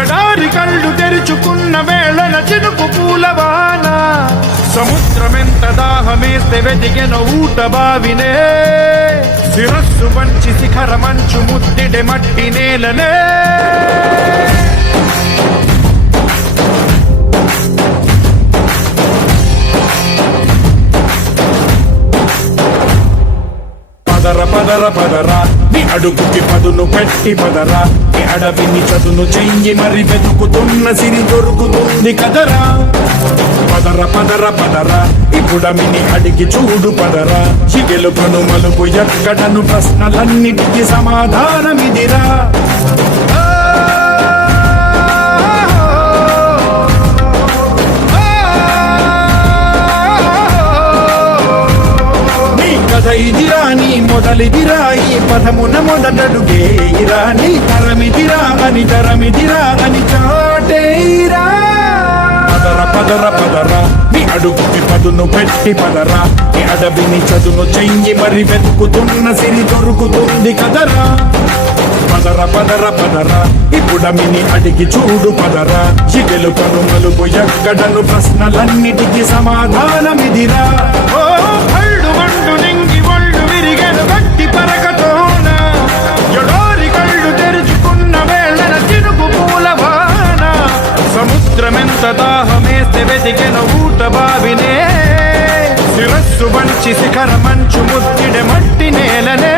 ఎడారి కళ్ళు తెరుచుకున్న వేళన చినుకు పూలవాన సముద్రమెంత దాహమేస్తే వెతికెన ఊట బావినే శిరస్సు వంచి శిఖర మంచు ముద్దిడె మట్టి నేలనే పదర పదర పదరా నీ అడుగుకి పదును పెట్టి పదరా నీ అడవిని చదును చెయ్యి మరి వెతుకుతున్న సిరి దొరుకుతుంది కదరా పదర పదర పదరా ఇప్పుడమిని అడిగి చూడు పదరా చిగెలుపను మలుపు ఎక్కడను ప్రశ్నలన్నిటికీ సమాధానమిదిరా ఇదిరా నీ మొదలిదిరా ఈ పదమున మొదటడుగేయిరా నీ తరమిదిరా అని చాటేయిరా పదర పదర పదరా నీ అడుగుకి పదును పెట్టి పదరా నీ అడవిని చదును చెయ్యి మరి వెతుకుతున్న సిరి దొరుకుతుంది కదరా పదర పదర పదరా ఇప్పుడమిని అడిగి చూడు పదరా చిగెలు పను మలుపు ఎక్కడను ప్రశ్నలన్నిటికీ సమాధానమిదిరా గట్టి పరకతోన ఎడారి కళ్ళు తెరుచుకున్న వేళన చినుకు పూలవాన సముద్రమెంత దాహమేస్తే వెతికెన ఊట బావినే శిరస్సు వంచి శిఖర మంచు ముద్దిడె మట్టి నేలనే